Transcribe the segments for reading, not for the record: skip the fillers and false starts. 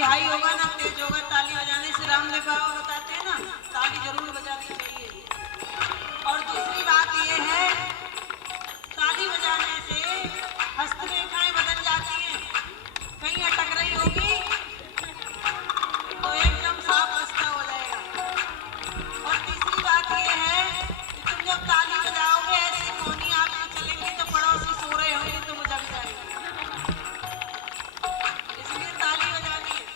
कोई हाई होगा ना तेज होगा, ताली बजाने से रामदेव बाबा बताते हैं ना, ताली जरूर बजानी चाहिए। और दूसरी बात ये है, ताली बजाने से हस्तरेखाएं बदल जाती हैं, कहीं अटक रही होगी तो एकदम साफ रास्ता हो जाएगा। और तीसरी बात ये है कि तुम जब ताली बजाओगे ऐसी मोहनी आप में चलेंगी तो पड़ोसी सो रहे होंगे तो वो जग जाएगा, इसलिए ताली बजानी है।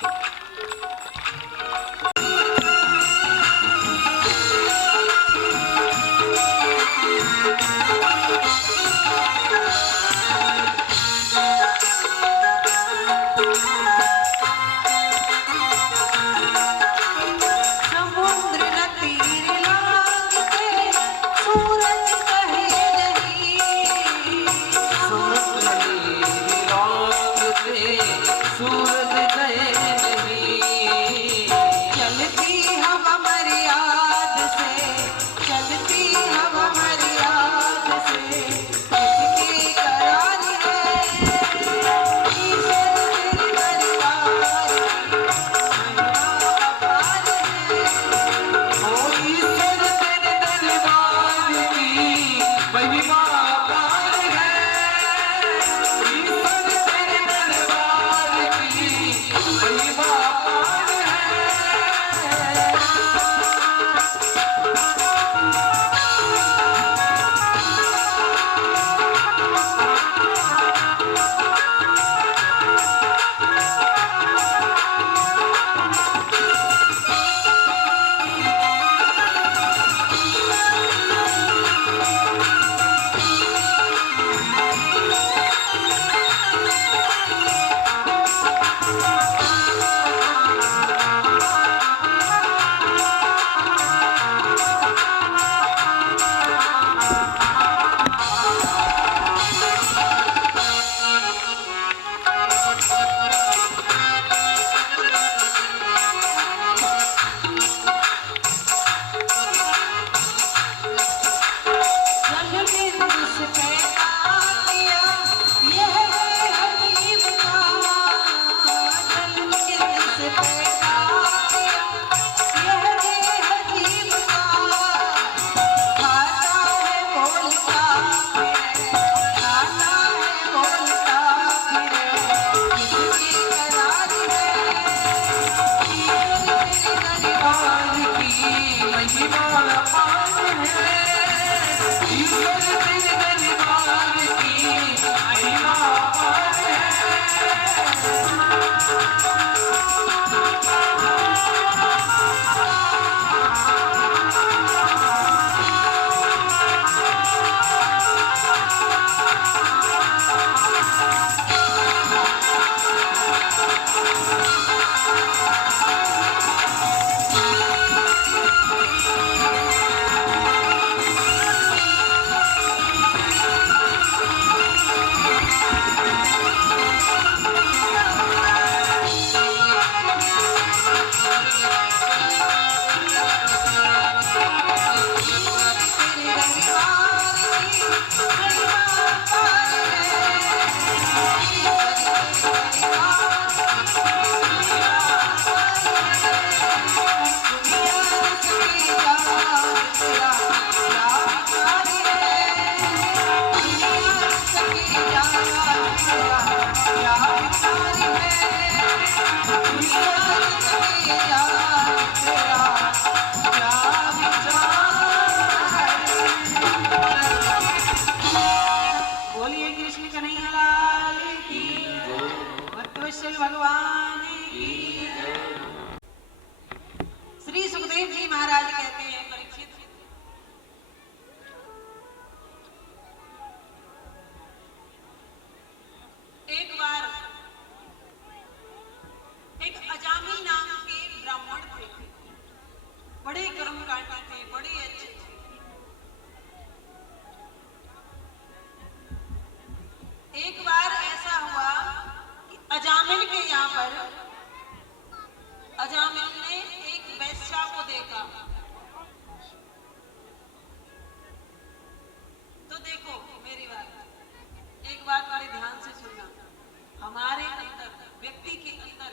हमारे अंदर व्यक्ति के अंदर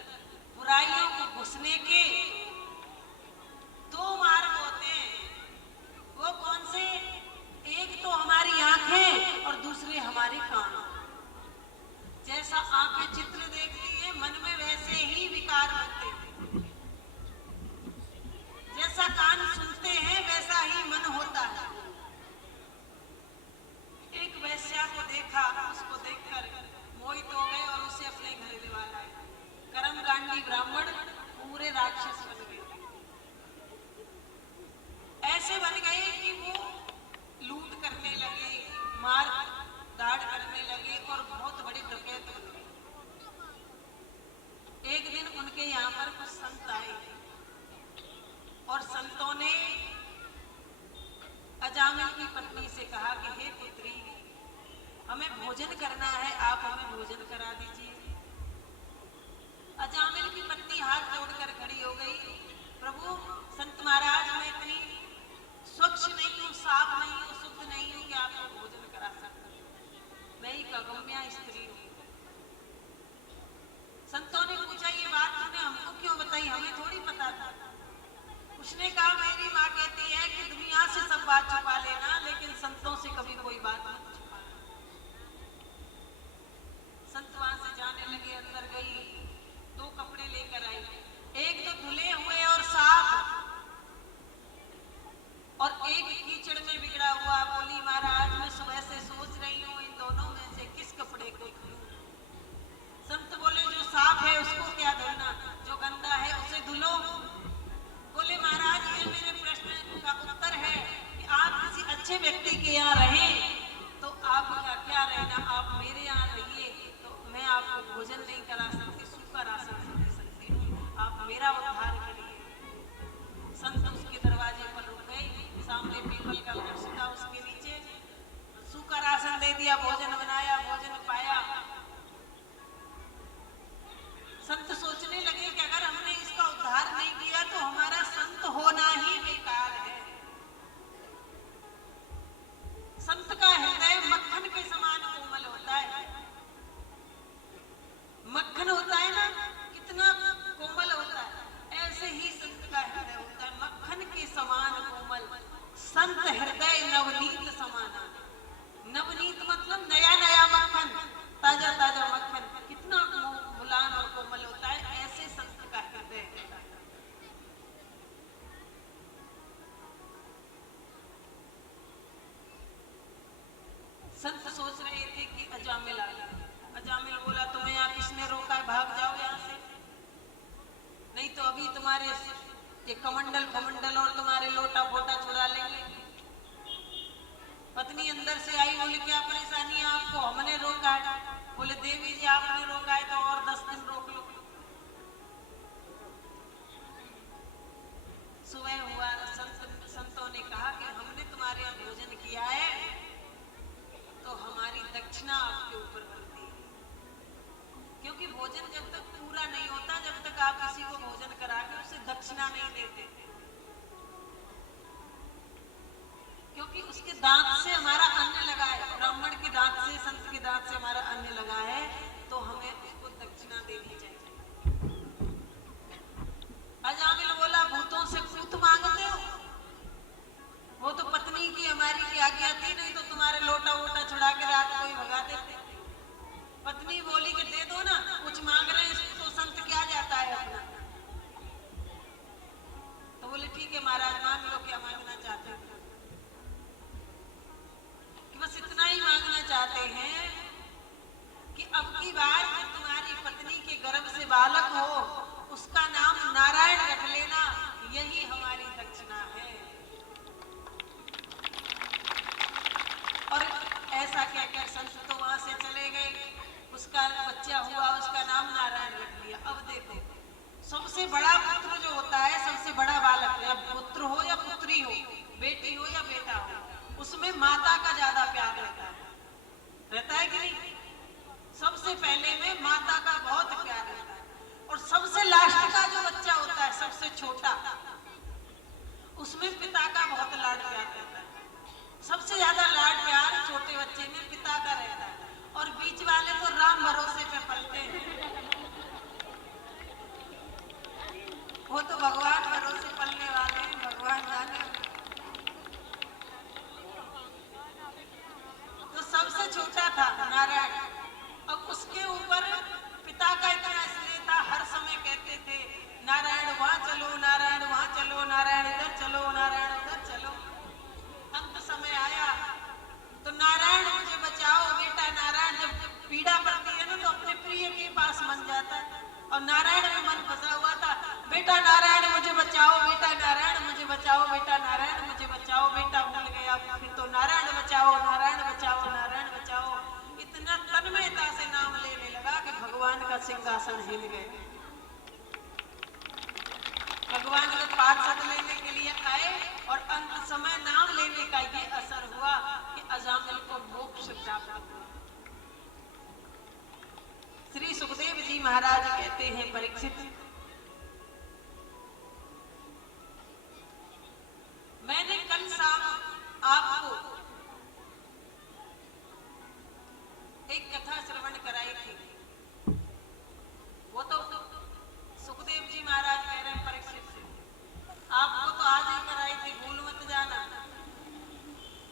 बुराई राक्षस बन गए। ऐसे बन गए कि वो लूट करने लगे, मार दाड़ करने लगे और बहुत बड़े डकैत बन गए। एक दिन उनके यहाँ पर कुछ संत आए और संतों ने अजामिल की पत्नी से कहा कि हे पुत्री, हमें भोजन करना है, आप हमें भोजन करा दीजिए। अजामिल की पत्नी हाथ जोड़कर खड़ी हो गई, प्रभु संत महाराज, मैं इतनी स्वच्छ नहीं हूँ, साफ नहीं हूँ, शुद्ध नहीं हूँ कि आपको भोजन करा सकूं। मैं एक अगम्या स्त्री हूँ। संतों ने पूछा, ये बात तुमने हमको क्यों बताई, हमें थोड़ी पता था। उसने कहा, मेरी माँ कहती है कि दुनिया से सब बात छुपा लेना, लेकिन संतों से कभी कोई बात मत छुपाना। संत वहां से जाने लगे, अंदर गई, 2 कपड़े लेकर आई, एक तो धुले हुए और साफ और एक कीचड़ में बिगड़ा हुआ। बोली, महाराज मैं सुबह से सोच रही हूँ इन दोनों में से किस कपड़े को धुलूं। संत बोले, जो साफ है उसको क्या धुलना, जो गंदा है उसे धुलो। बोले, महाराज ये मेरे प्रश्न का उत्तर है कि आप किसी अच्छे व्यक्ति के यहाँ रहें तो आपका क्या रहना, आप मेरे यहाँ रहिए तो मैं आपको भोजन नहीं करा सकती, सूखा राशन दे सकती हूँ, आप मेरा उद्धार करिए। संत उसके दरवाजे पर रुक गए, सामने पीपल का वृक्ष था, उसके नीचे सूखा राशन दे दिया, भोजन बनाया, भोजन पाया। संत सोचने लगे कि अगर हमने इसका उद्धार नहीं किया तो हमारा संत होना ही बेकार है। संत का हृदय मक्खन के समान कोमल होता है। मक्खन होता है ना, कितना कोमल होता है, ऐसे ही संत का हृदय होता है, मक्खन के समान कोमल। संत हृदय नवनीत समाना। नवनीत मतलब नया नया मक्खन, ताजा ताजा मक्खन, कितना मुलायम और कोमल होता है, ऐसे संत का हृदय होता है। संत सोच रहे थे कि अजामिल आ गया। अजामिल बोला, तुम्हें यहाँ किसने रोका है, भाग जाओ यहाँ से, नहीं तो अभी तुम्हारे ये कमंडल फमंडल और तुम्हारे लोटा फोटा छुड़ा लेंगे। पत्नी अंदर से आई, बोली, क्या परेशानी है आपको, हमने रोका है। बोले, देवी जी आपने रोका है तो और 10 दिन रोक लो। सुबह हुआ, संतों ने कहा कि हमने तुम्हारे यहाँ भोजन किया है तो हमारी दक्षिणा आपके ऊपर बनती है, क्योंकि भोजन जब तक पूरा नहीं होता, जब तक आप किसी को भोजन करा के उसे दक्षिणा नहीं देते, क्योंकि उसके दांत से हमारा अन्न लगा है, ब्राह्मण के दांत से, संत के दांत से हमारा अन्न लगा है, तो हमें उसको दक्षिणा देनी चाहिए। अजामिल बोला, भूतों से पूत मांगते हो, वो तो पत्नी की हमारी की आज्ञा थी, नहीं तो तुम्हारे लोटा वोटा छुड़ा के रात को ही भगा देते। पत्नी बोली कि दे दो ना, कुछ मांग रहे हैं तो संत क्या जाता है अपना। तो बोले, ठीक है महाराज, मांग लो, क्या मांगना चाहते हो। कि बस इतना ही मांगना चाहते हैं कि अब की बार जब तुम्हारी पत्नी के गर्भ से बालक हो, उसका नाम नारायण रख लेना, यही हमारी दक्षिणा है। और ऐसा कहकर संत तो वहां से चले गए। उसका बच्चा हुआ, उसका नाम नारायण रख लिया। अब देखो, सबसे बड़ा पुत्र जो होता है, सबसे बड़ा बालक, या पुत्र हो या पुत्री हो, बेटी हो या बेटा हो, उसमें माता का ज्यादा प्यार रहता है कि नहीं। सबसे पहले में माता का बहुत प्यार रहता है, और सबसे लास्ट का जो बच्चा होता है, सबसे छोटा, उसमें पिता का बहुत लाड प्यार रहता है। सबसे ज्यादा लाड प्यार छोटे बच्चे में पिता का रहता है, और बीच वाले तो राम भरोसे पे पलते हैं, वो तो भगवान भरोसे पलने वाले हैं, भगवान जाने। तो सबसे छोटा था नारायण, और उसके ऊपर पिता का इतना स्नेह था, हर समय कहते थे, नारायण वहां चलो, नारायण वहां चलो, नारायण इधर चलो, नारायण उधर चलो। अंत समय आया तो नारायण मुझे बचाओ बेटा। नारायण जब पीड़ा पड़ती है ना तो अपने प्रिय के पास मन जाता है, और नारायण में मन फंसा हुआ था। बेटा नारायण मुझे बचाओ, बेटा नारायण मुझे बचाओ, बेटा नारायण मुझे बचाओ, बेटा भूल गया फिर तो नारायण बचाओ, नारायण बचाओ, नारायण बचाओ। इतना तन्मयता से नाम लेने लगा कि भगवान का सिंहासन हिल गए। भगवान के पार्षद लेने के लिए आए और अंत समय नाम लेने का ये असर हुआ कि अजामिल को मोक्ष प्राप्त हुआ। श्री सुखदेव जी महाराज कहते हैं, परीक्षित मैंने कल शाम आपको एक कथा श्रवण कराई थी। वो तो सुखदेव जी महाराज कह रहे हैं परीक्षित से, आपको तो आज ही कराई थी, भूल मत जाना।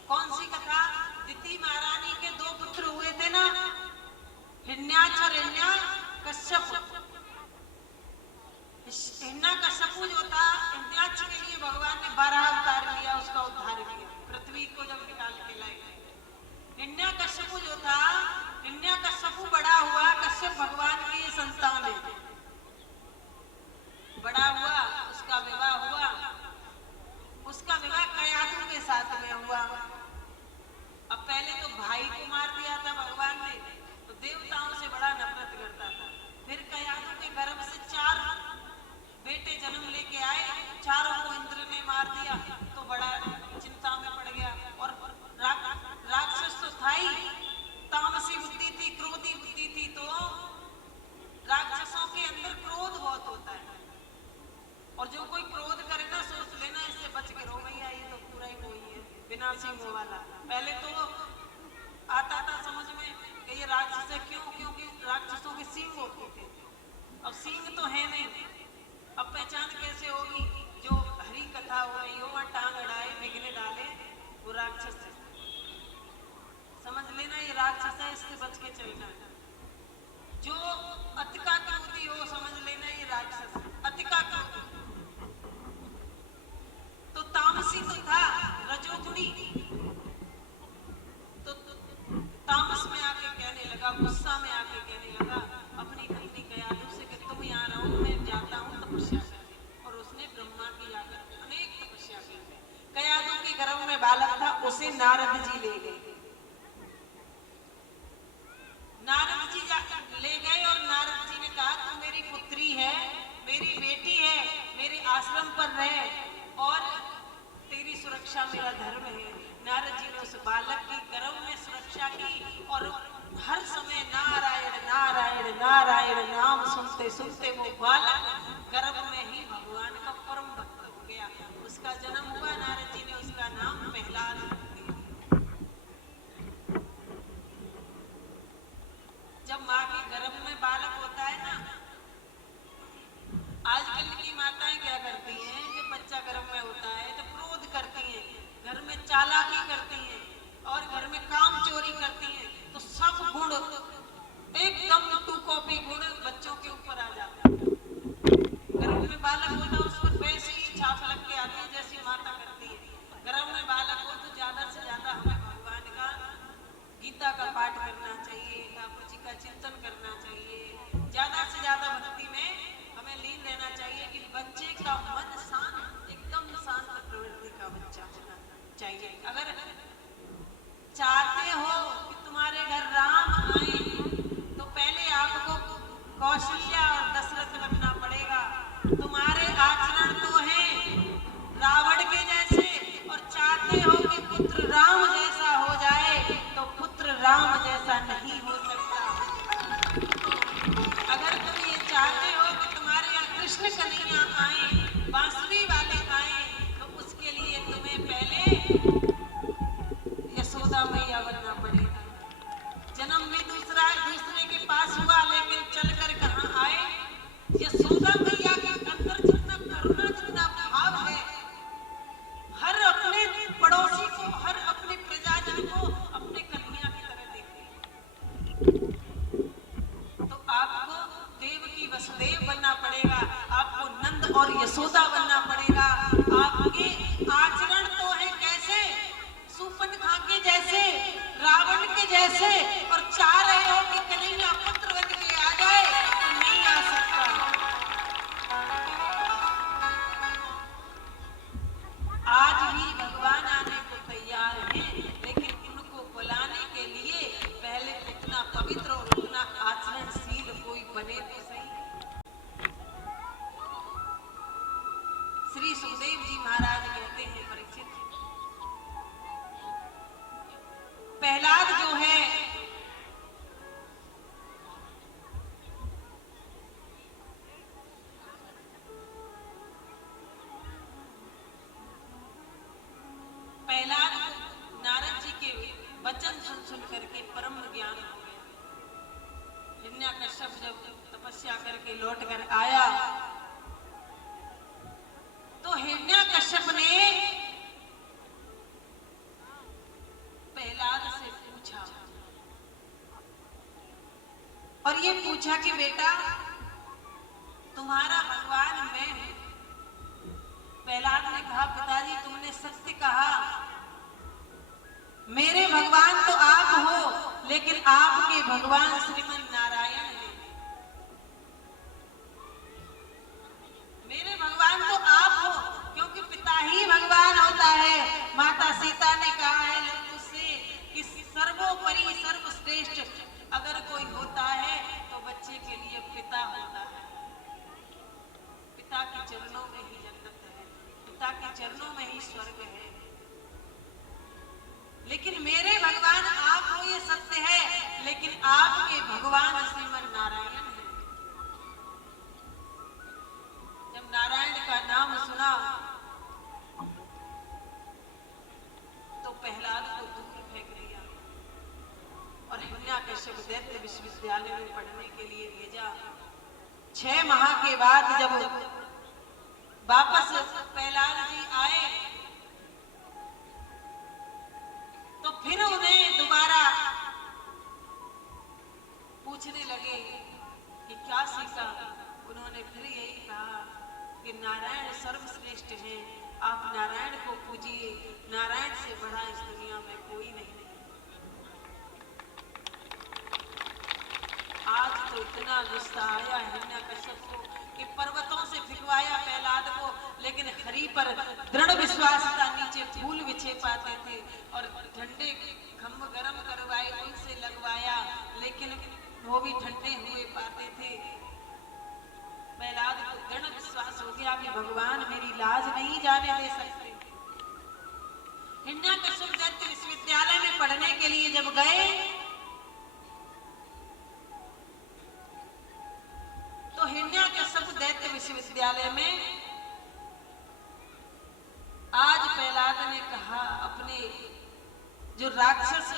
कौन सी कथा? दिति महारानी के दो पुत्र हुए थे ना, हिरण्याक्ष और हिरण्यकश्यप। हिरण्यकश्यप जो था, हिरण्याक्ष के लिए भगवान ने 12 अवतार लिया, उसका उद्धार किया, पृथ्वी को जब निकाल के लाए। हिरण्यकश्यप जो था, हिरण्यकश्यप बड़ा हुआ, कश्यप भगवान की ये संतान है, बड़ा हुआ, उसका विवाह हुआ। उसका विवाह कयाधु के साथ में हुआ। अब पहले तो भाई को मार दिया था भगवान ने, तो देवताओं से बड़ा नफरत करता था। फिर कयाधु के गर्भ से 4 बेटे जन्म लेके आए, चारों को इंद्र ने मार दिया, तो बड़ा चिंता में पड़ गया। और राक्षस तो था ही, तामसी बुद्धि थी, क्रोधी बुद्धि थी, तो राक्षसों के अंदर क्रोध बहुत होता है। और जो कोई क्रोध करे ना, सोच लेना इससे बच के रहो भैया, ये तो पूरा ही वही है, बिना सिंह वाला। पहले तो आता था समझ में कि ये राक्षस है, क्यों? क्योंकि राक्षसों के सींग होते थे, अब सींग तो है नहीं। अब पहचान कैसे होगी? जो हरी कथा हो रही हो, वहाँ टांग अड़ाए, बिगने डाले, वो राक्षस है। समझ लेना ये राक्षस है, इससे बच के चलना। जो अतिका क्रोधी हो, समझ लेना ये राक्षस है, अतिका क्रोधी। तो तामसी तो था, रजोगुणी, तो तामस में आके कहने लगा, गुस्सा में आके कहने लगा अपनी पत्नी कयाधु से कि तुम यहाँ रहो, मैं जाता हूँ तपस्या करने। और उसने ब्रह्मा की जाकर अनेक तपस्या की। कयाधु के गर्भ में बालक था, उसे नारद जी ले गए। नारद जी ले गए और नारद जी ने कहा, तू मेरी पुत्री है, मेरी बेटी है, मेरे आश्रम पर रहे और तेरी सुरक्षा मेरा धर्म है। नारद जी ने उस बालक की गर्भ में सुरक्षा की और हर समय नारायण नारायण नारायण नाम सुनते सुनते वो बालक गर्भ में ही भगवान का परम भक्त हो गया। उसका जन्म हुआ, नारद जी ने उसका नाम प्रहलाद दिया। जब माँ के गर्भ में बालक होता है ना, आजकल की माताएं क्या करती हैं, जब बच्चा गर्भ में होता है तो क्रोध करती हैं, घर में चालाकी करती हैं और घर में काम चोरी करती हैं, तो सब गुण एकदम टू कॉपी गुण बच्चों के ऊपर आ जाते हैं। गर्भ में बालक होता है, उस पर वैसे ही छाप लग के आती है जैसी माता करती है। गर्भ में बालक हो तो ज्यादा से ज्यादा हमें भगवान का, गीता का पाठ करना चाहिए, ठाकुर जी का चिंतन करना चाहिए, ज्यादा से ज्यादा भक्ति में हमें लीन रहना चाहिए कि बच्चे का मन शांत, एकदम शांत प्रवृत्ति का बच्चा होना चाहिए। अगर चाहते हो कि तुम्हारे घर राम आए तो पहले आपको कौशल्या और दशरथ बनना पड़ेगा। तुम्हारे आचरण तो हैं रावण के जैसे, और चाहते हो कि पुत्र राम जैसा हो जाए, तो पुत्र राम जैसा नहीं हो सकता। अगर तुम ये चाहते हो कि तुम्हारे यहाँ कृष्ण कन्हैया आए, बांसुरी वाले आए, तो उसके लिए तुम्हें पहले यशोदा मैया बनना पड़ेगा। जन्म भी दूसरे के पास हुआ, लेकिन चलकर कहाँ आए? यशोदा मैया के अंदर जितना करुणा, जितना भाव है, हर अपने पड़ोसी को, हर अपने प्रजाजन को अपने कन्हैया की तरह देखती है। तो आपको देवकी वसुदेव बनना पड़ेगा, आपको नंद और यशोदा बनना पड़ेगा। आपके आचरण तो है कैसे? सूर्पनखा के जैसे, रावण के जैसे, और चाह रहे हो कि कन्हैया पुत्र बन के आ जाए, तो नहीं आ सकता। तपस्या करके लौट कर आया तो हिरण्यकश्यप ने प्रहलाद से पूछा और ये पूछा कि बेटा तुम्हारा भगवान मैं हूं। प्रहलाद ने कहा पिताजी तुमने सत्य कहा, मेरे भगवान तो आप हो लेकिन आपके भगवान श्रीमन नारायण हैं। मेरे भगवान तो आप हो क्योंकि पिता ही भगवान होता है। माता सीता ने कहा है लल्लू से कि सर्वोपरि सर्वश्रेष्ठ अगर कोई होता है तो बच्चे के लिए पिता होता है। पिता के चरणों में ही जन्नत है, पिता के चरणों में ही स्वर्ग है। लेकिन मेरे भगवान आप हो ये सत्य है, लेकिन आपके भगवान श्रीमन नारायण है। जब नारायण का नाम सुना तो प्रहलाद को दूर फेंक दिया और हिरण्यकश्यप दैत्य विश्वविद्यालय में पढ़ने के लिए भेजा। 6 माह के बाद जब वापस प्रहलाद जी आए तो फिर उन्हें दोबारा पूछने लगे कि क्या सीखा। उन्होंने फिर यही कहा कि नारायण सर्वश्रेष्ठ हैं, आप नारायण को पूजिए, नारायण से बड़ा इस दुनिया में कोई नहीं। आज तो इतना गुस्सा आया हिरण्यकश्यप को कि पर्वतों से फिरवाया प्रहलाद को, लेकिन हरि पर दृढ़ विश्वास था। नीचे फूल बिछे पाते थे और ठंडे खम्भ गरम करवाए उनसे लगवाया, लेकिन वो भी ठंडे हुए पाते थे। प्रहलाद को दृढ़ विश्वास हो गया कि भगवान मेरी लाज नहीं जाने दे सकते। हिरण्यकश्यप दैत्य विश्वविद्यालय में पढ़ने के लिए जब गए तो हिरण्यकश्यप दैत्य विश्वविद्यालय में आज प्रहलाद ने कहा अपने जो राक्षस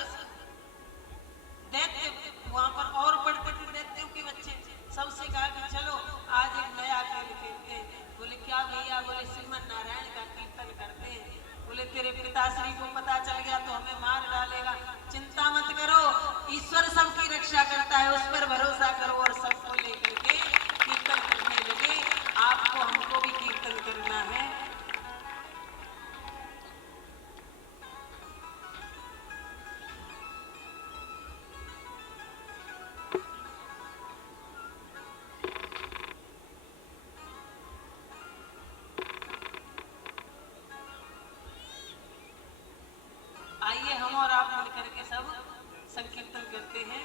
दैत्य वहां पर और पढ़ते थे दैत्यों के बच्चे, सबसे कहा कि चलो आज एक नया खेल खेलते हैं। बोले क्या भैया? बोले श्रीमन नारायण का कीर्तन करते हैं। बोले तेरे पिताश्री को पता चल गया तो हमें मार डालेगा। चिंता मत करो, ईश्वर सबकी रक्षा करता है, उस पर भरोसा करो। और सबको लेकर के कीर्तन करने लगे। आपको हमको भी कीर्तन करना है। आइए हम और आप मिलकर के सब संकीर्तन करते हैं।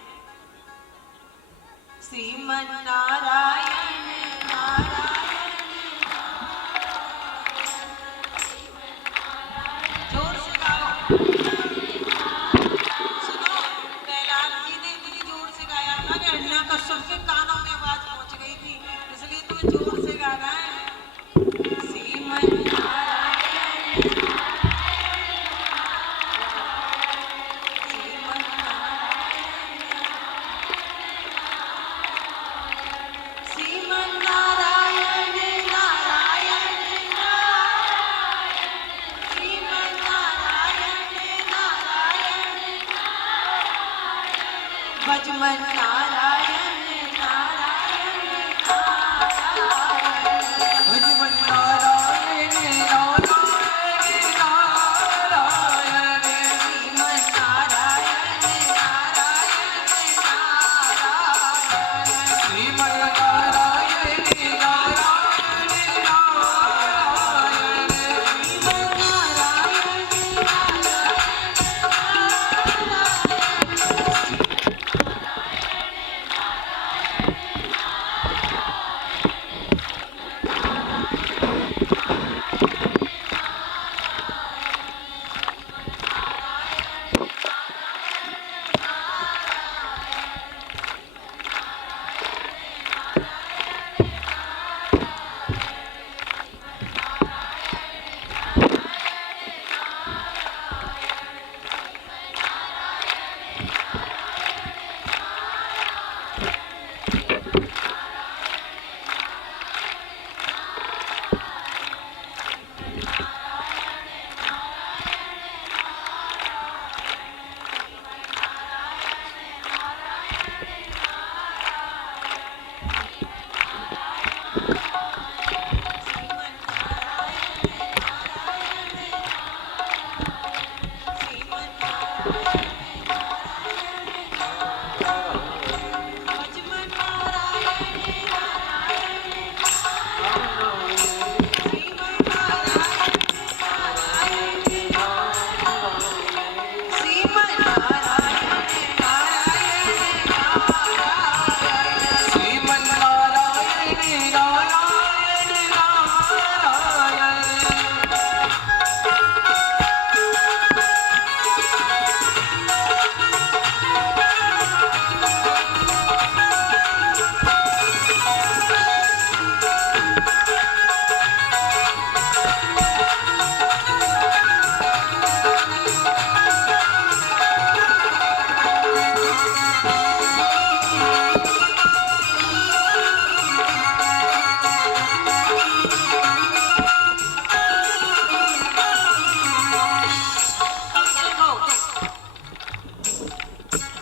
श्रीमन नारायण नारायण जोर से गाओ। सुनो, प्रहलाद जी ने इतनी जोर से गाया था कि हिरण्यकश्यप के कानों में आवाज पहुंच गई थी, इसलिए तुम्हें जोर से गाना है। श्रीमन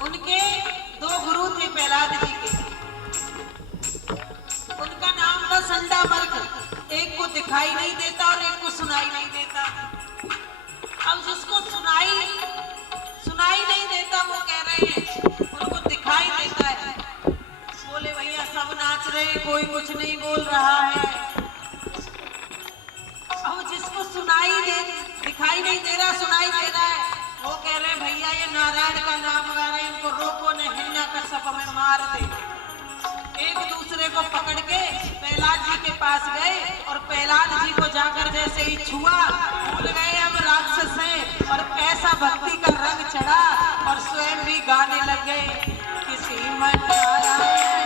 उनके दो गुरु थे प्रहलाद जी के। उनका नाम था संडा मर्ग। एक को दिखाई नहीं देता और एक को सुनाई नहीं देता। अब जिसको सुनाई नहीं देता वो कह रहे हैं उनको दिखाई देता है। बोले भैया सब नाच रहे हैं, कोई कुछ नहीं बोल रहा है। अब जिसको दिखाई नहीं दे रहा, सुनाई दे रहा है, वो कह रहे हैं भैया ये नारायण का नाम गा रहे हैं, इनको रोको नहीं, हिरण्यकश्यप हमें मार दे। एक दूसरे को पकड़ के प्रहलाद जी के पास गए और प्रहलाद जी को जाकर जैसे ही छुआ, भूल गए अब राक्षस हैं और ऐसा भक्ति का रंग चढ़ा और स्वयं भी गाने लग गए किसी मन नारायण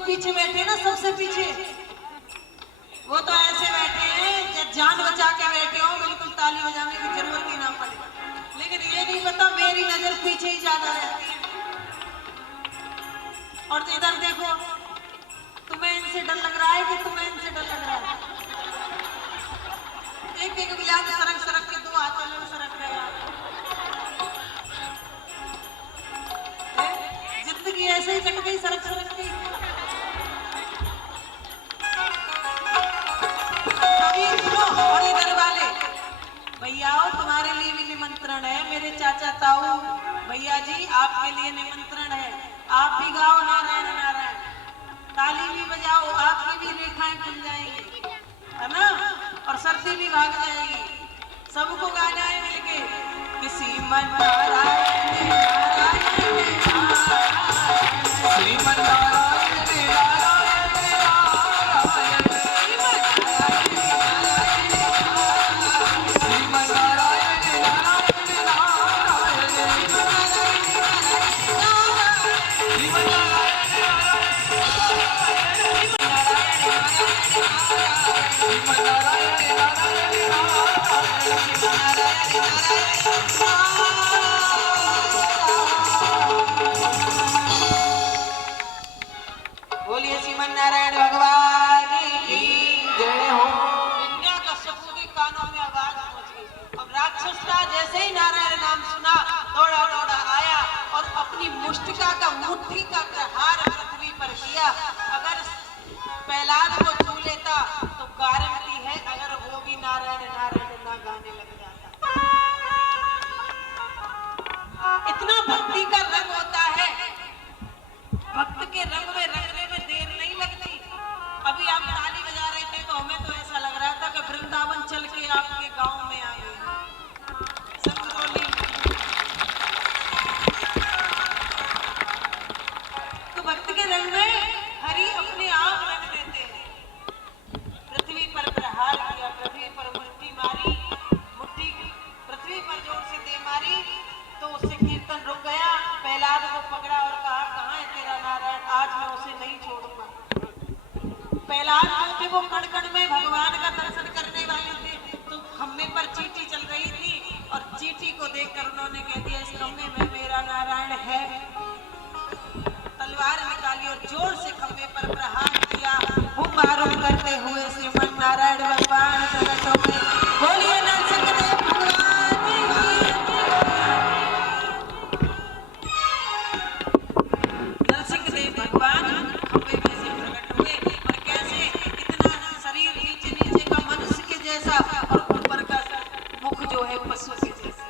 पीछे बैठे ना, सबसे पीछे वो तो ऐसे बैठे हैं जान बचा के बैठे हो, बिल्कुल ताली बजाने की जरूरत ही ना पड़े। लेकिन ये नहीं पता मेरी नजर पीछे ही ज्यादा रहती है। और इधर देखो, तुम्हें इनसे डर लग रहा है कि तुम्हें इनसे डर लग रहा है? एक एक बिलात सरक सरक के दो हाथों में सरक गया। जिंदगी ऐसे ही कट गई, सरक सरक गई। और इधर वाले भैया तुम्हारे लिए भी निमंत्रण है, मेरे चाचा ताऊ भैया जी आपके लिए निमंत्रण है। आप भी गाओ नारायण नारायण, ताली भी बजाओ, आपकी भी रेखाएं खुल जाएंगी, है ना, और सर्दी भी भाग जाएगी। सबको गाना है मिलके किसी मन नारायण नारायण श्रीमन नारायण बोलिए श्रीमन नारायण भगवान की जय हो। हिरण्यकश्यप के कानों में आवाज पहुंच गई। अब राक्षस का जैसे ही नारायण नाम सुना दौड़ा दौड़ा आया और अपनी मुष्टिका का मुट्ठी का प्रहार पृथ्वी पर किया। अगर प्रहलाद को छू लेता तो गारंटी है अगर वो भी नारायण नारायण ना गाने लग जाता। इतना भक्ति का रंग होता है, भक्त के रंग में रंगने में देर नहीं लगती। अभी आप ताली बजा रहे थे तो हमें तो ऐसा लग रहा था कि वृंदावन चल के आपके गांव में आए हैं। संगरोली तो भक्त के रंग में हरि अपने आप रंग देते हैं। पृथ्वी पर प्रहार किया, पृथ्वी पर मुट्ठी मारी, मुट्ठी पृथ्वी पर जोर से दे मारी तो उससे कीर्तन रुक गया। पहला प्रहलाद जो थे वो कण कण में भगवान का दर्शन करने वाले थे, तो खम्भे पर चींटी चल रही थी और चींटी को देखकर उन्होंने कह दिया इस खम्भे में मेरा नारायण है। तलवार निकाली और जोर से खम्भे पर प्रहार किया, हुंबारों करते हुए श्रीमन नारायण भगवान प्रकट हो गए। बोलिए नरसिंहदेव भगवान की। नरसिंहदेव भगवान खम्भे में से प्रकट हुए और कैसे इतना शरीर नीचे नीचे का मनुष्य के जैसा और ऊपर का मुख जो है पशु के जैसा,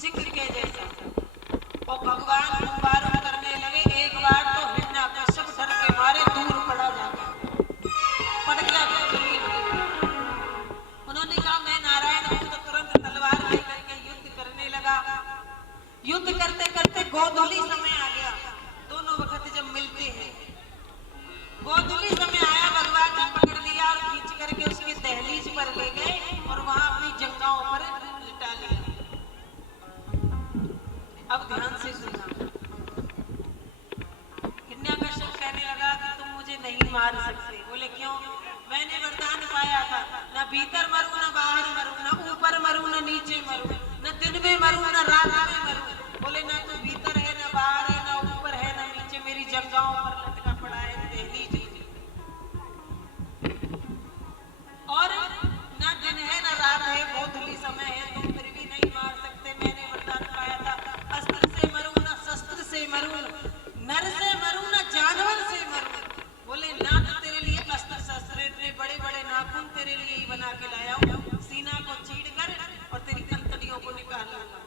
सिंह के जैसा, और भगवान हुंबारों करने लगे। एक बार तो हिरण्यकश्यप डर के मारे दूर पड़ा जाता, पड़ गया तो जमीन पे। उन्होंने कहा मैं नारायण हूं, तो तुरंत तलवार लेकर के युद्ध करने लगा। युद्ध करते करते गोधूली समय आ गया, दोनों वक्त जब मिलते हैं गोधूली समय आया, भगवान ने पकड़ लिया और खींच करके उसकी दहलीज पर ले गए और वहां अपनी जंघाओं पर लिटा लिया। अब ध्यान से सुनना। हिरण्यकश्यप कहने लगा कि तुम मुझे नहीं मार सकते। बोले क्यों? मैंने वरदान पाया था, न भीतर मरूं न बाहर मरूं, न ऊपर मरूं न नीचे मरूं, न दिन में मरूं न रात में मरूं। बोले ना तो भीतर है न बाहर है, न ऊपर है न नीचे, मेरी जंघाओं पर लटका पड़ा है दहलीज, और न दिन है न रात है, गोधूली समय है, तुम फिर भी नहीं मार सकते। मैंने वरदान पाया था, अस्त्र से मरूं न शस्त्र से मरूं, नर से मरूं न जानवर से मरूं। बोले ना तो तेरे लिए अस्त्र शस्त्र, इतने बड़े बड़े नाखून तेरे लिए ही बना के लाया हूं, सीना को चीड़ कर और तेरी अंतड़ियों को निकाल लूंगा।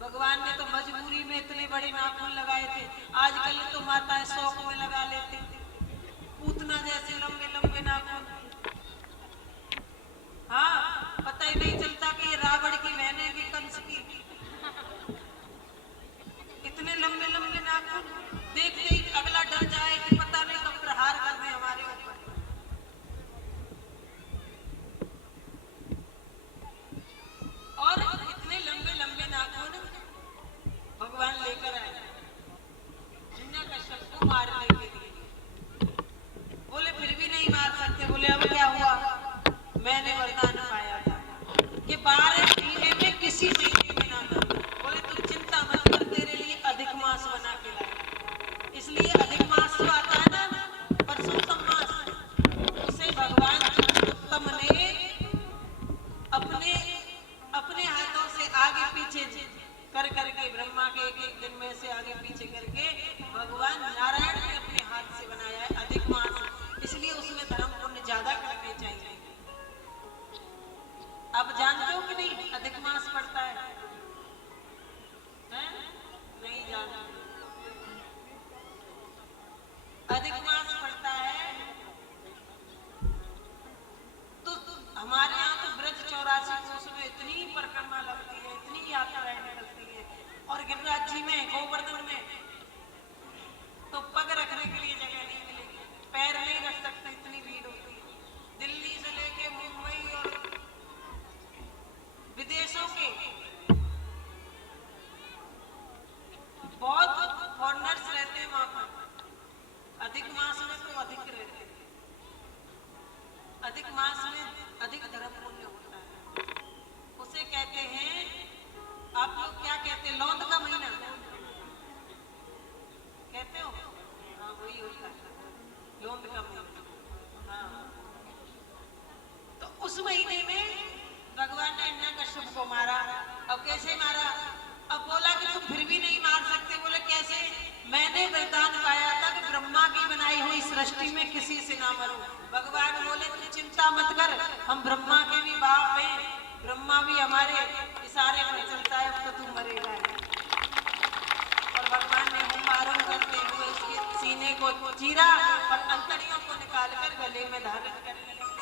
भगवान ने तो मजबूरी में इतने बड़े नाखून लगाए थे, आजकल तो माताएं शौक में लगा लेती, पूतना जैसे लंबे लंबे नाखून। हाँ, पता ही नहीं चलता कि ये रावण की बहनें भी कंस की, इतने लंबे लंबे नाखून देखते ही अगला डर जाए कि पता नहीं कब प्रहार कर दे हमारे ऊपर। और इतने लंबे लंबे नाखून भगवान लेकर आए हिरण्यकश्यप को मारने के लिए। बोले फिर भी नहीं मार सकते। बोले अब क्या हुआ? मैंने वरदान पाया था कि 12 महीने में किसी चीज में ना मरूं। बोले तू चिंता मत कर, तेरे लिए अधिक मास बना के लाए। इसलिए अधिक मास जो आता है ना, परसोत्तम मास, उसे भगवान पुरुषोत्तम ने अपने अपने हाथों से आगे पीछे कर करके, ब्रह्मा के एक एक दिन में से आगे पीछे करके भगवान नारायण ने अपने हाथ से बनाया है अधिक मास। इसलिए उसमें धर्म पुण्य ज्यादा करने चाहिए। आप जानते हो कि नहीं अधिक मास पड़ता है? नहीं जानते? अधिक मास पड़ता है तो हमारे यहाँ तो ब्रज 84 कोस में इतनी परिक्रमा लगती है, इतनी यात्राएं निकलती है, और गिरिराज जी में गोवर्धन में तो पग रखने के लिए जगह नहीं मिलेगी, पैर नहीं रख सकते, इतनी भीड़ होती है। दिल्ली से लेके मुंबई और विदेशों के बहुत फॉरेनर्स रहते हैं वहां पर। अधिक मास में तो अधिक रहते हैं, अधिक मास में अधिक धर्म पुण्य होता है। उसे कहते हैं, आप लोग क्या कहते हैं, लौंद का महीना कहते हो? हाँ वही होता है, लौंद का महीना। हाँ, तो उस महीने में भगवान ने हिरण्यकश्यप को मारा। अब कैसे मारा? अब बोला कि तुम फिर भी नहीं मार सकते। बोले कैसे? मैंने वरदान पाया था कि ब्रह्मा की बनाई हुई सृष्टि में किसी से ना मरूं। भगवान बोले तू चिंता मत कर, हम ब्रह्मा के भी बाप हैं, ब्रह्मा भी हमारे इशारे पर चलता है, अब तो तू मरेगा। और भगवान ने हुंबारों करते हुए उसके सीने को चीरा और अंतड़ियों को निकालकर गले में धारण करने लगे।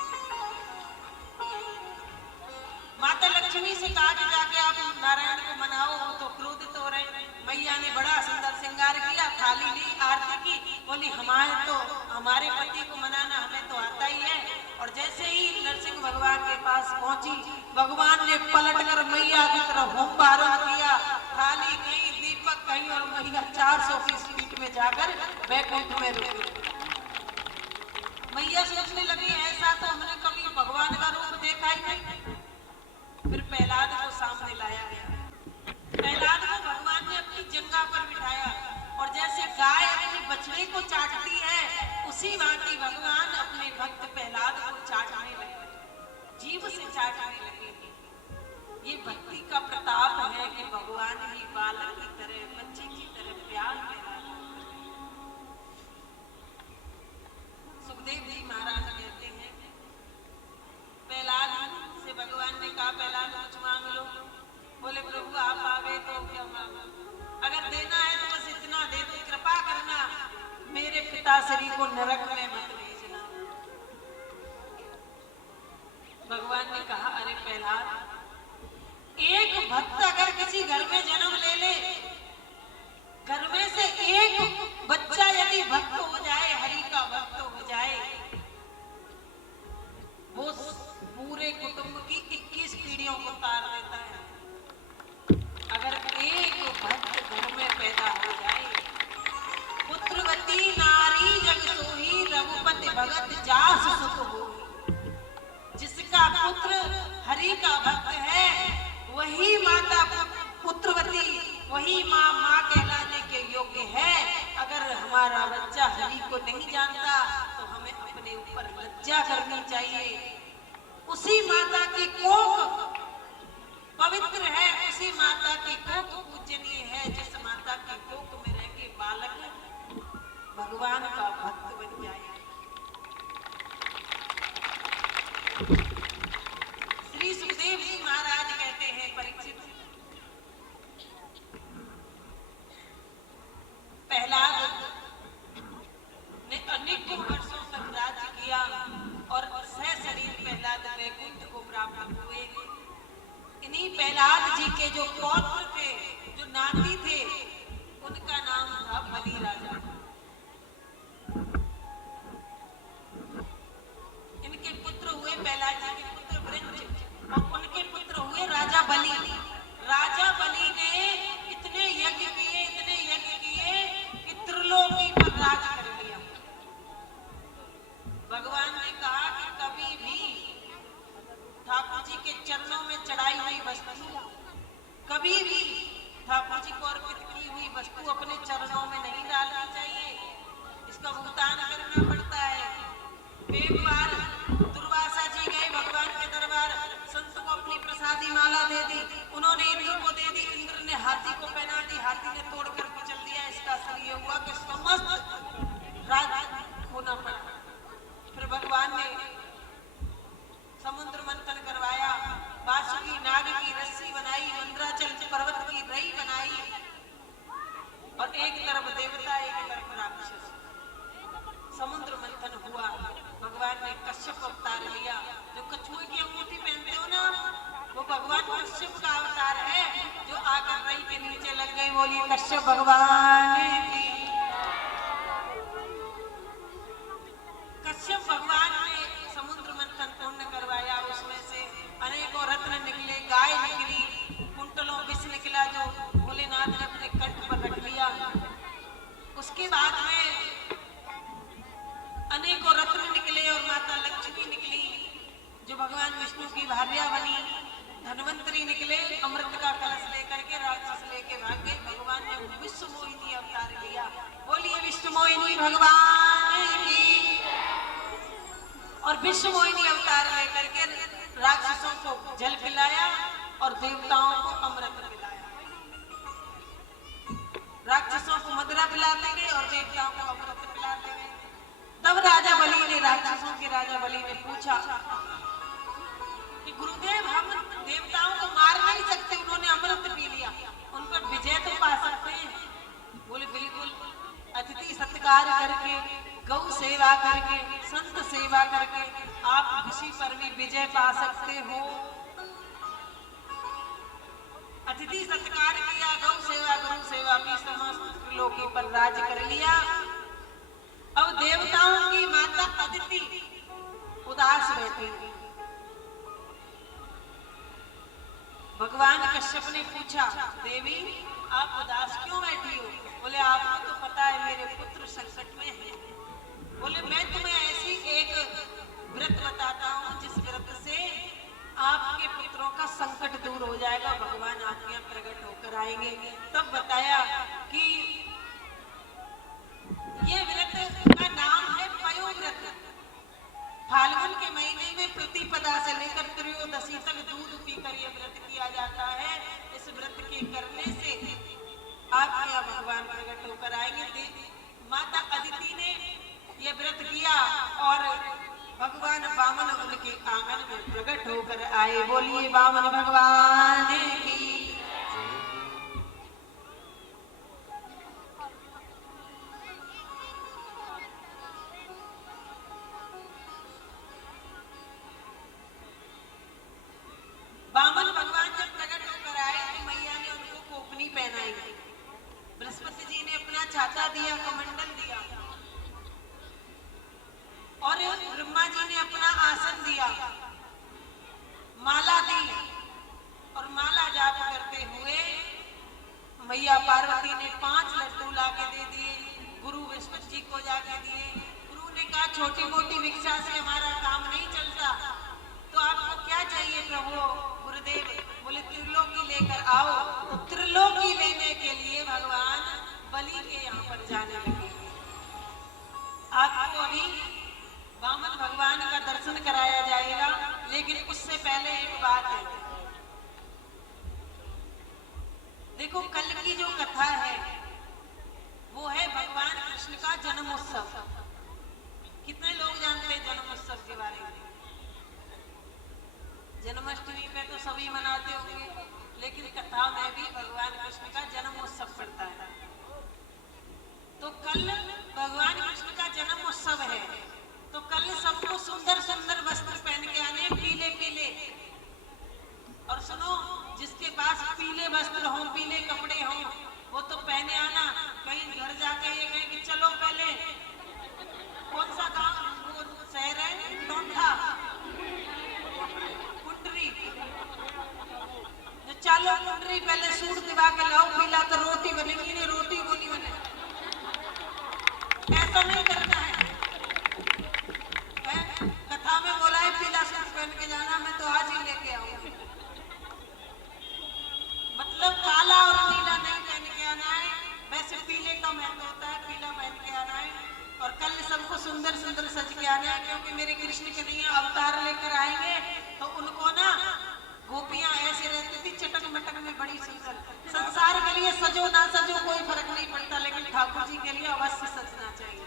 माता लक्ष्मी से कहा कि जाके आप नारायण को मनाओ, वो तो क्रोधित हो रहे। मैया ने बड़ा सुंदर श्रृंगार किया, थाली ली, आरती की, बोली हमारे पति को मनाना हमें तो आता ही है। और जैसे ही नरसिंह भगवान के पास पहुंची, भगवान ने पलटकर मैया की तरफ हुंबारों किया, थाली कहीं, दीपक कहीं, और मैया 400 की स्पीड में जाकर वैकुंठ में रुकी। मैया सोचने लगी ऐसा तो हमने कभी भगवान का रूप देखा ही नहीं। फिर प्रहलाद को सामने लाया गया। प्रहलाद को भगवान ने अपनी जंघा पर बिठाया और जैसे गाय अपने बछड़े को चाटती है उसी भांति भगवान अपने भक्त प्रहलाद को चाटने लगे, जीभ से चाटने लगे। ये भक्ति का प्रताप है कि भगवान ही बालक की तरह, बच्चे की तरह प्यार में सुखदेव जी महाराज कहते हैं प्रहलाद से भगवान ने कहा प्रहलाद कुछ मांग लो। बोले प्रभु आप आ गए तो क्या मांगो, अगर देना है तो बस इतना दे दो, कृपा करना मेरे पिताश्री को नरक में मत भेजना। भगवान ने कहा अरे प्रहलाद, एक भक्त अगर किसी घर में जन्म ले ले, घर में से एक बच्चा यदि भक्त हो जाए, हरि का भक्त हो जाए, वो पूरे कुटुंब की 21 पीढ़ियों को तार देता है। अगर एक भक्त घर में पैदा हो जाए, पुत्रवती नारी जग सोही, रघुपति भगत जास सुख होई। जिसका पुत्र हरि का भक्त है वही माता पुत्रवती, वही माँ कहलाने के योग्य है। अगर हमारा बच्चा हरि को नहीं जानता तो हमें अपने ऊपर लज्जा करनी चाहिए। उसी माता की कोख पवित्र है, उसी माता की कोख पूजनीय है जिस माता की कोख में रह के बालक भगवान का भक्त बन जाए। श्री सुखदेव जी महाराज कहते हैं परीक्षित, प्रहलाद ने अनेकों वर्षों तक राज्य किया और सशरीर प्रहलाद वैकुंठ को प्राप्त हुए। इन्हीं प्रहलाद जी के जो पौत्र थे, जो नाती थे, उनका नाम था बलि राजा। इनके पुत्र हुए प्रहलाद जी के पुत्र वृंज और उनके पुत्र हुए राजा बलि। राजा बलि ने इतने यज्ञ किए कि त्रिलोकी पर राज कर लिया। भगवान ने कहा कि कभी भी ठाकुर जी के चरणों में चढ़ाई हुई वस्तु, कभी भी ठाकुर जी को अर्पित की हुई वस्तु अपने चरणों में नहीं डालनी चाहिए, इसका भुगतान करना पड़ता है। एक बार दुर्वासा जी गए भगवान के दरबार, संत को अपनी प्रसादी माला दे दी, उन्होंने इंद्र को दे दी, इंद्र ने हाथी को पहना दी, हाथी ने तोड़कर कुचल दिया। इसका असर ये हुआ कि समस्त राज खोना पड़ा। फिर भगवान ने समुद्र मंथन करवाया, बासुकी नाग की रस्सी बनाई, मंदराचल पर्वत की रई बनाई और एक तरफ देवता एक तरफ राक्षस। समुद्र मंथन हुआ, भगवान ने कश्यप अवतार लिया। जो कछुए की अंगूठी पहनते हो ना, वो भगवान कश्यप का अवतार है, जो आकर रई के नीचे लग गई। बोलिए कश्यप भगवान की। कश्यप भगवान ने समुद्र मंथन पूर्ण करवाया, उसमें से अनेकों रत्न निकले, गाय निकली, कुंटलों विष निकला जो भोलेनाथ ने अपने कंठ पर रख लिया। उसके बाद में अनेकों रत्न निकले और माता लक्ष्मी निकली जो भगवान विष्णु की भार्या बनी। धन्वंतरी निकले, अमृत का कलश लेकर के, राक्षस लेके भागे। भगवान ने विश्व मोहिनी अवतार लिया। बोलिए विश्व मोहिनी भगवान की। और विश्व मोहिनी अवतार लेकर के राक्षसों को जल पिलाया और देवताओं को अमृत पिलाया। राक्षसों को मदिरा पिलाते गए और देवताओं को अमृत पिलाते गए। तब राजा बलि ने, राक्षसों के राजा बलि ने पूछा कि गुरुदेव हम देवताओं को मार नहीं सकते, उन्होंने अमृत पी लिया, उन पर विजय तो पा सकते हैं। बोले बिल्कुल, अतिथि सत्कार करके, गौ सेवा करके, संत सेवा करके आप किसी पर भी विजय पा सकते हो। अतिथि सत्कार किया, गौ सेवा, गुरु सेवा की, समस्त त्रिलोकी पर राज कर लिया। अब देवताओं की माता अदिति उदास बैठी। भगवान कश्यप ने पूछा, देवी आप उदास क्यों बैठी हो? बोले आपको तो पता है मेरे पुत्र संकट में है, बोले मैं तुम्हें ऐसी एक व्रत बताता हूँ जिस व्रत से आपके पुत्रों का संकट दूर हो जाएगा, भगवान आपके यहाँ प्रकट होकर आएंगे। तब बताया कि ये व्रत का नाम है पयोव्रत। फाल्गुन के महीने में प्रतिपदा से लेकर त्रयोदशी तक दूध पीकर ये व्रत किया जाता है। इस व्रत के करने से आपके यहाँ भगवान प्रकट होकर आएंगे। माता अदिति ने ये व्रत किया और भगवान वामन उनके आंगन में प्रकट होकर आए। बोलिए वामन भगवान की। वामन भगवान जब प्रकट होकर आए तो मैया ने उनको कोपनी पहनाई। बृहस्पति जी ने अपना छाता दिया, कमंडल दिया और ब्रह्मा जी ने अपना आसन दिया, माला दी और माला जाप करते हुए मैया पार्वती ने 5 लड्डू लाके दे दिए। गुरु बृहस्पति जी को जाके दिए। गुरु ने कहा छोटी मोटी भिक्षा से हमारा काम नहीं चलता, तो आपको क्या चाहिए प्रभु? गुरुदेव बोले त्रिलोकी लेकर आओ। तो त्रिलोकी लेने के लिए भगवान बलि के यहाँ पर जाने लगे। आपको अभी वामन भगवान का दर्शन कराया जाएगा, लेकिन उससे पहले एक बात है। देखो कल की जो कथा है वो है भगवान कृष्ण का जन्मोत्सव। कितने लोग जानते हैं जन्मोत्सव के बारे में? जन्माष्टमी पे तो सभी मनाते होंगे, लेकिन कथा में भी भगवान कृष्ण का जन्मोत्सव पड़ता है। तो कल भगवान कृष्ण का जन्मोत्सव है, तो कल सबको सुंदर सुंदर वस्त्र पहन के आने, पीले पीले। और सुनो, जिसके पास पीले वस्त्र हो, पीले कपड़े हो, वो तो पहने आना। कहीं घर जाके ये कहें कि चलो पहले कौन सा गांव वो शहर है टोंठा कुंडरी, चलो कुंडरी पहले सूट दिवा के लाओ पीला तो रोटी बनेगी, नहीं रोटी वो नहीं बने। ऐसा नहीं करना है। कथा में बोला है पीला सूट पहन के जाना, मैं तो आज ही लेके आऊंगी। मतलब काला और नीला नहीं पहन के आना है, वैसे पीले का महत्व होता है, पीला पहन के आना है। और कल सबको सुंदर सुंदर सज के आना है, क्योंकि मेरे कृष्ण कन्हैया अवतार लेकर आएंगे। तो उनको ना गोपियां ऐसे रहती थी चटक मटक में बड़ी सुंदर। संसार के लिए सजो ना सजो कोई फर्क नहीं पड़ता, लेकिन ठाकुर जी के लिए अवश्य सजना चाहिए।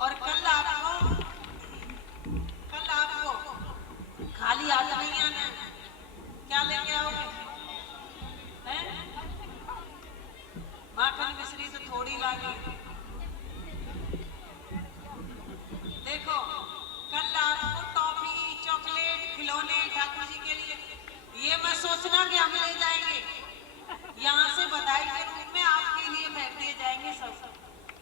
और कल आपको खाली हाथ नहीं आना। क्या लेके आओगे? माखन मिश्री तो थोड़ी लागे। देखो कल आपको टॉफी, चॉकलेट, खिलौने ठाकुर जी के लिए। ये मत सोचना कि हम ले जाएंगे, यहाँ से बधाई के रूप में आपके लिए फेंक दिए जाएंगे। सब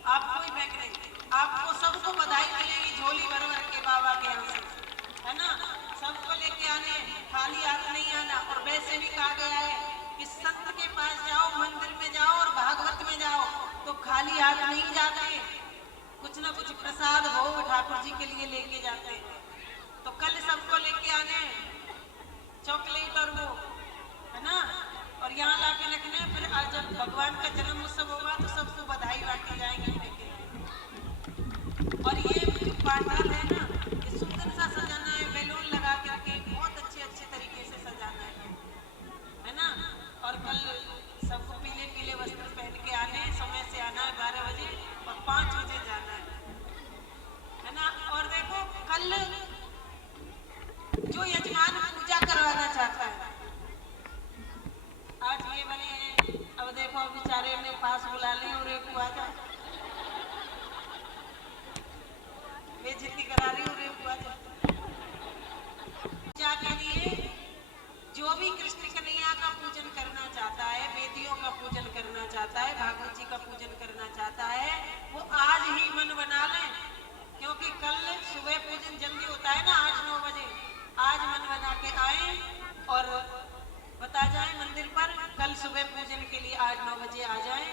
आपको ही फेंक देंगे, आपको सबको बधाई मिलेगी झोली भर भर के बाबा के यहाँ से, है ना? सबको लेके आने, खाली हाथ नहीं आना। और वैसे भी कहा गया है कि संत के पास जाओ, मंदिर में जाओ और भागवत में जाओ तो खाली हाथ नहीं जाते, कुछ ना कुछ प्रसाद भोग ठाकुर जी के लिए लेके जाते हैं। तो कल सबको लेके आने चॉकलेट और वो, है ना? और यहाँ लाके रखने। फिर जब भगवान का जन्म उत्सव होगा तो सबको बधाई बांटी जाएंगी। और ये जो पांडाल है ना, ये सुंदर सा सजाना है, बैलून लगा करके बहुत अच्छे तरीके से सजाना है ना? और कल सबको पीले पीले वस्त्र पहन के आने, समय से आना है 12 बजे और 5 बजे जाना है ना? और देखो कल जो यजमान पूजा करवाना चाहता है, आज ये बने हैं, अब देखो बेचारे ने पास बुला ले और एक हुआ था बेइज्जती करा रही और एक हुआ था। पूजा के लिए जो भी कृष्ण कन्हैया का पूजन करना चाहता है, वेदियों का पूजन करना चाहता है, भागवत जी का पूजन करना चाहता है, वो आज ही मन बना ले। क्योंकि कल सुबह पूजन जल्दी होता है ना, 8-9 बजे। आज मन बना के आए और बता जाए मंदिर पर, कल सुबह पूजन के लिए 8-9 बजे आ जाए।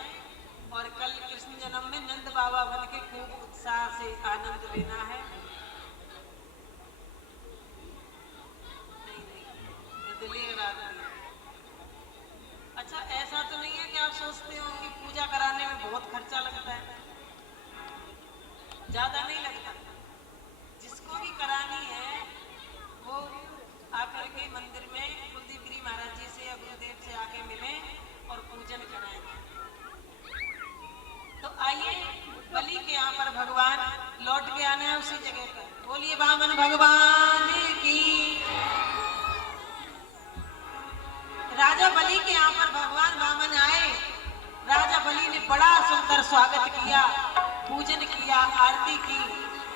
और कल कृष्ण जन्म में नंद बाबा बन के खूब उत्साह से आनंद लेना है। दिल्ली रात में। अच्छा, ऐसा तो नहीं है कि आप सोचते हो कि पूजा कराने में बहुत खर्चा लगता है? ज्यादा नहीं लगता। जिसको भी करानी है वो आकर के मंदिर में कुलदीप गिरी महाराज जी से या गुरुदेव से आके मिले और पूजन कराएं। तो आइए, बलि के यहाँ पर भगवान लौट के आने हैं उसी जगह पर। बोलिए वामन भगवान की। राजा बलि के यहाँ पर भगवान वामन आए। राजा बलि ने बड़ा सुंदर स्वागत किया, पूजन किया, आरती की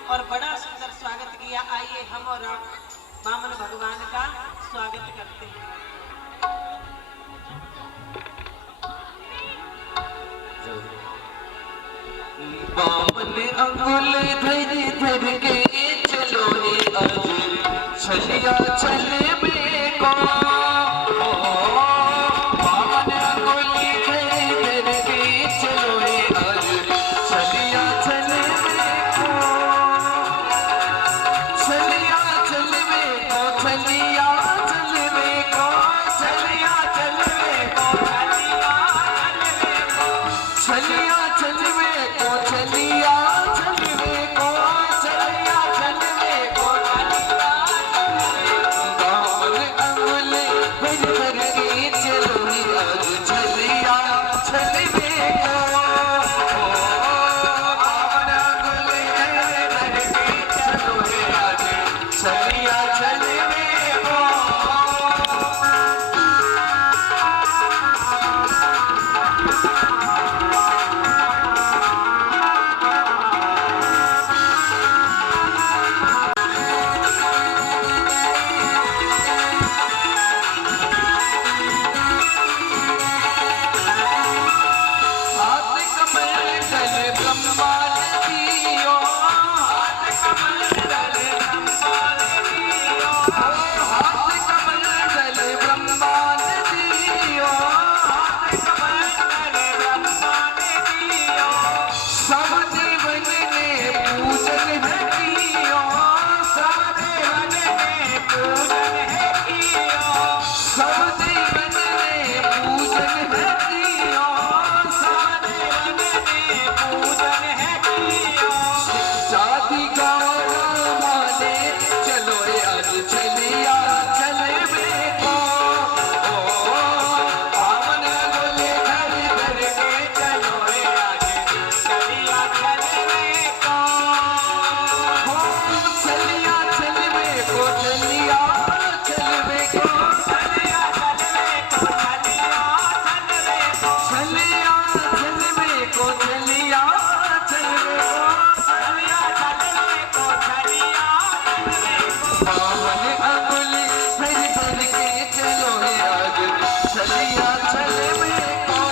और बड़ा सुंदर स्वागत किया। आइए हम और आप वामन भगवान का स्वागत करते हैं। वामन अंगुल धर धर के चलो रे अर्जुन, छलिया चले में को। वामन अंगुल धर धर के चलो रे अर्जुन, छलिया चले में को। छलिया चले में को, छलिया चले में को, छलिया चले में को, छलिया चले में को, छलिया चले में को, छलिया चले में को, वामन अंगुल भर भर के चलो रे आज, छलिया चले में को। वामन अंगुल भर भर के चलो रे आज, छलिया चले में को।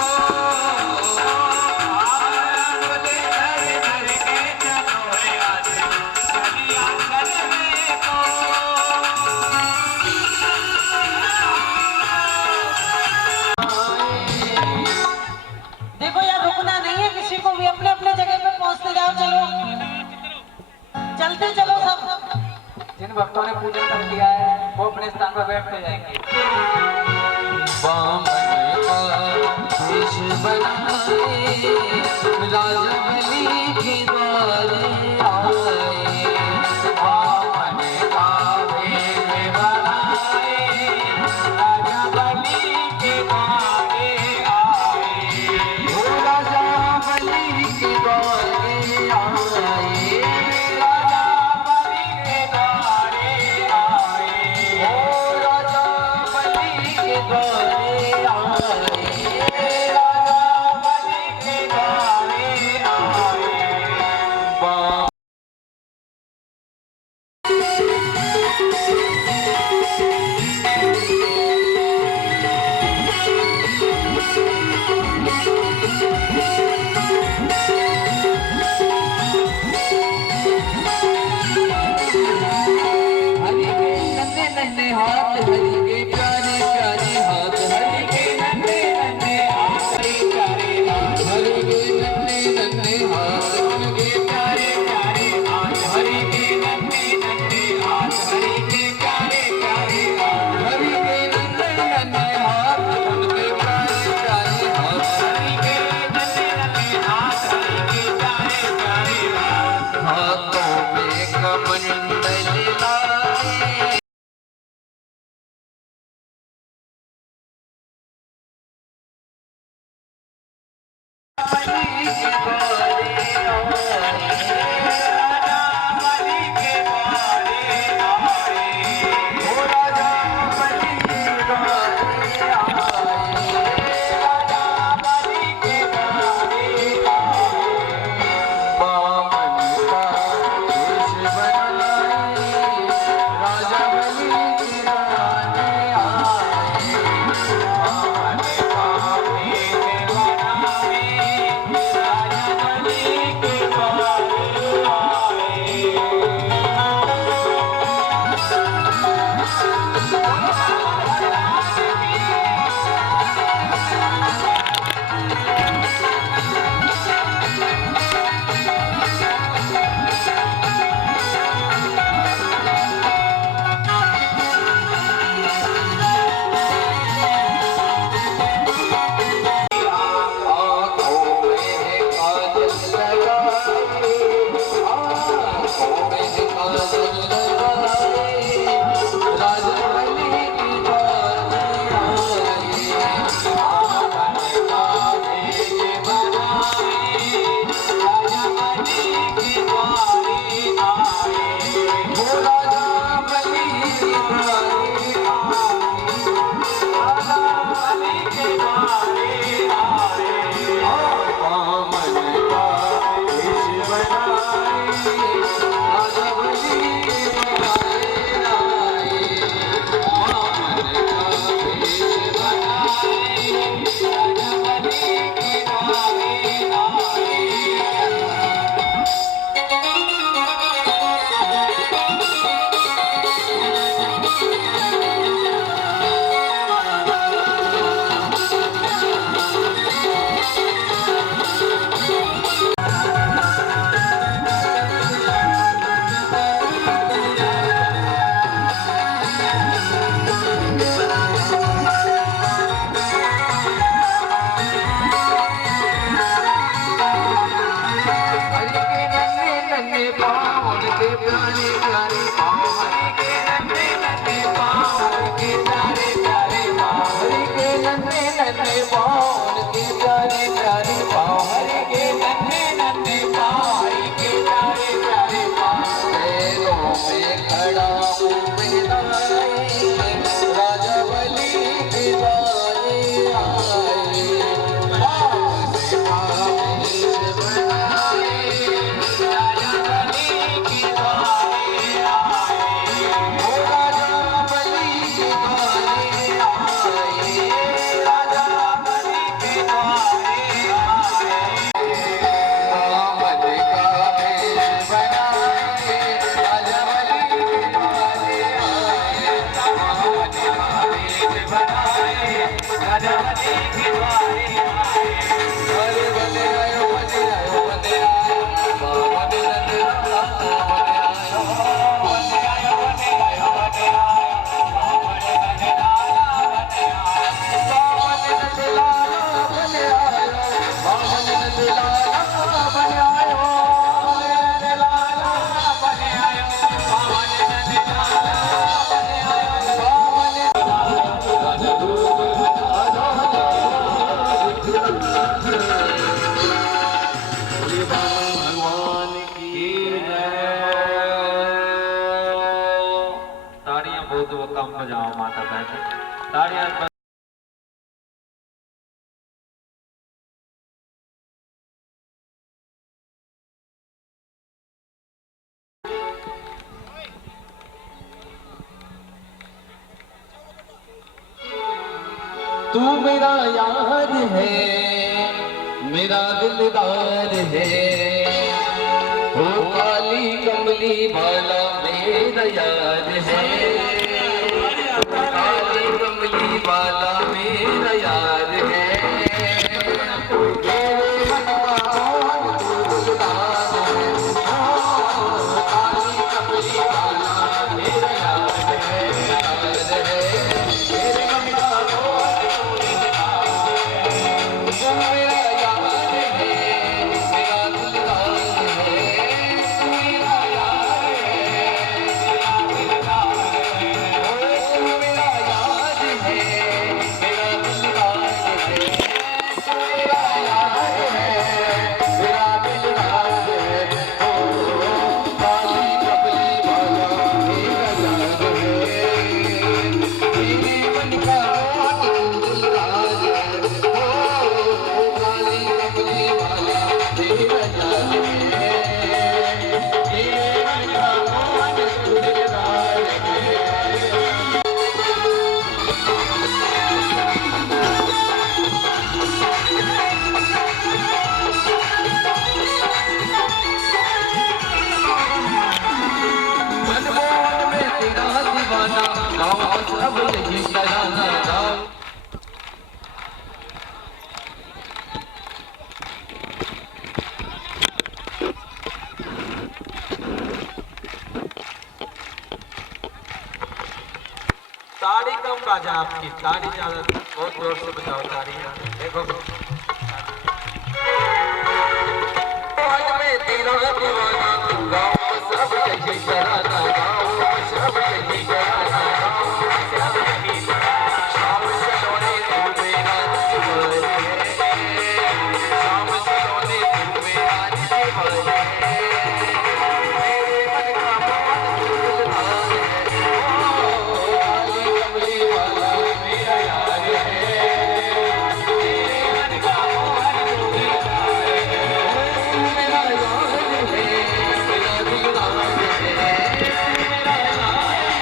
देखो यार, रुकना नहीं है किसी को भी, अपने अपने जगह पे पहुंचते जाओ। चलो चलते चलो सब। जिन भक्तों ने पूजन कर लिया है वो अपने स्थान पर बैठते जाएंगे। वामन का वेश बनाए, राजा बलि के द्वारे आए। वामन का वेश बनाए, राजा बलि के द्वारे आए। ओ राजा बलि के द्वारे आए, राजा बलि के द्वारे आए। ओ राजा बलि के द्वारे आए, राजा बलि के द्वारे आए। के द्वारे कम बजाओ माता बहन ताड़ियां तू मेरा यार है, मेरा दिलदार है, वो काली कमली वाला मेरा यार है, काली कमली वाला मेरा यार है। माहौल ही तराना गाओ। ताड़ी कम बाजा आपकी, ताड़ी ज्यादा, बहुत जोर से बजाओ ताड़ी यार। देखो आज में तेरा दीवाना, गाँव में सब यही कराना, गाँव में सब यही कराना, गाँव में सब यही कराना। शाम सलोने तुम्हें आज दीवाने, शाम सलोने तुम्हें आज दीवाने। मेरे मन का मोहन गुलजार है, काली कमली वाला मेरा यार है। मेरे मन का मोहन गुलजार है, मेरा यार है, मेरा दिलदार है, मेरा यार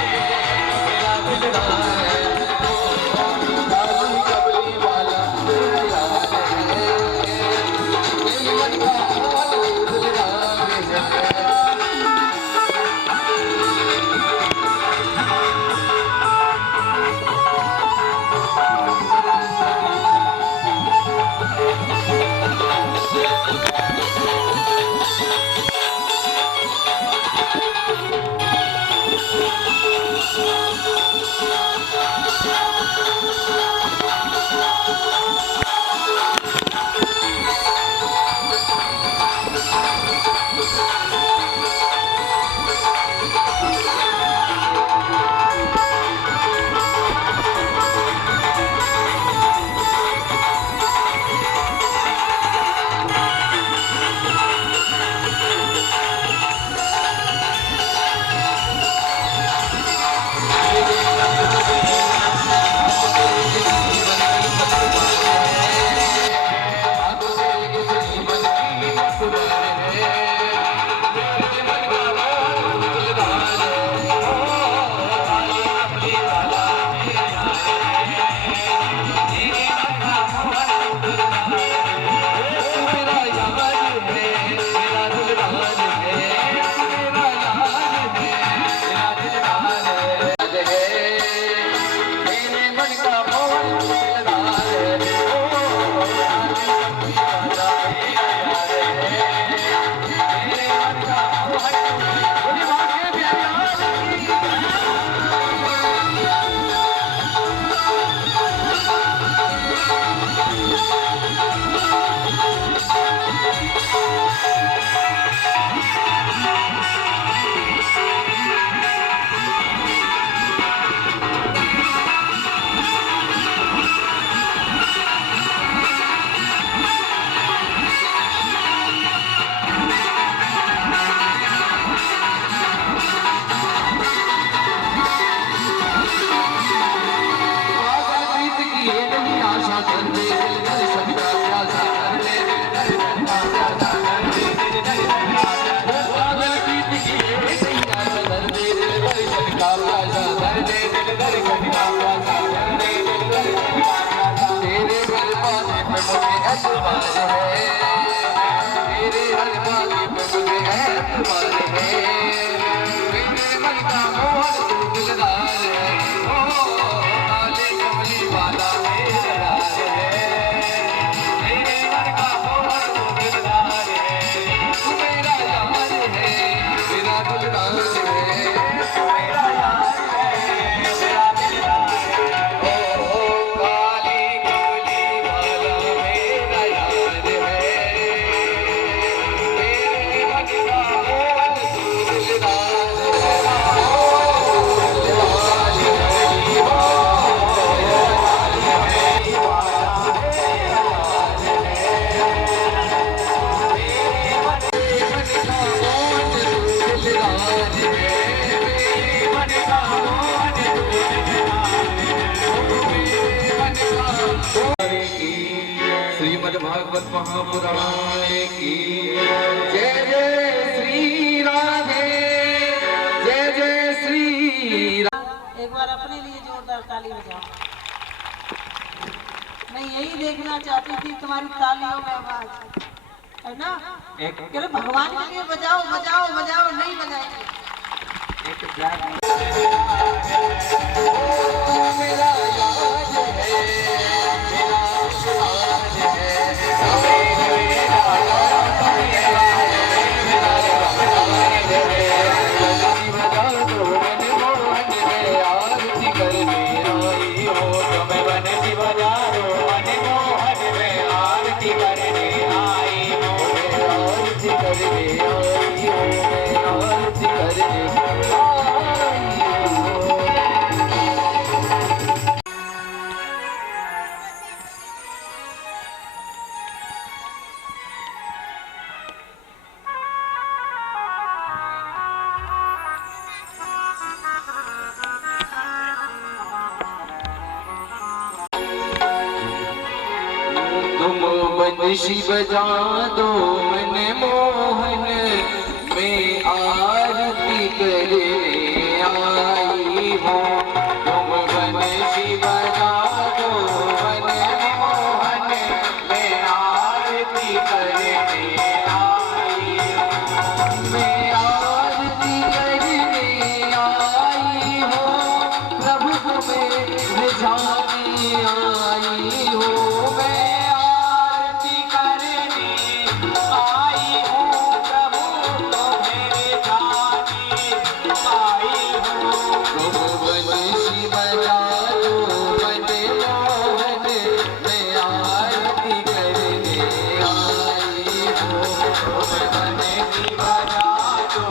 है, मेरा दिलदार है। काली कमली वाला मेरा यार है, मेरे मन का मोहन गुलजार है। श्रीमद्भागवत महापुराण की जय जय श्री राधे, जय जय श्री राधे। एक बार अपने लिए जोरदार ताली बजाओ। मैं यही देखना चाहती थी तुम्हारी तालियों में आवाज, है ना? एक अरे भगवान के लिए बजाओ बजाओ बजाओ, नहीं बजाएंगे। एक ब्लैक मेरा याद है, मेरा सुहाग है, मेरा याद है, मेरा सुहाग है। कभी बजा दो मनमोहन में आरती करने आई हो, तुम्हें बंसी बजा दो मनमोहन में आरती करने आई हो, मैं आरती करने आई हो, मैं आरती करने आई हो। तुम बंसी बजा दो मनमोहन में आरती करने आई हो, तुम बंसी बजा दो मनमोहन में आरती करने आई हो, मैं आरती करने आई हो, प्रभु तुम्हें रिझाने आई हो, मैं आरती करने आई हूँ, प्रभु तुम्हें रिझाने आई हूँ। तुम बंसी बजा दो मनमोहन में आरती करने आई हूँ, तुम बंसी बजा दो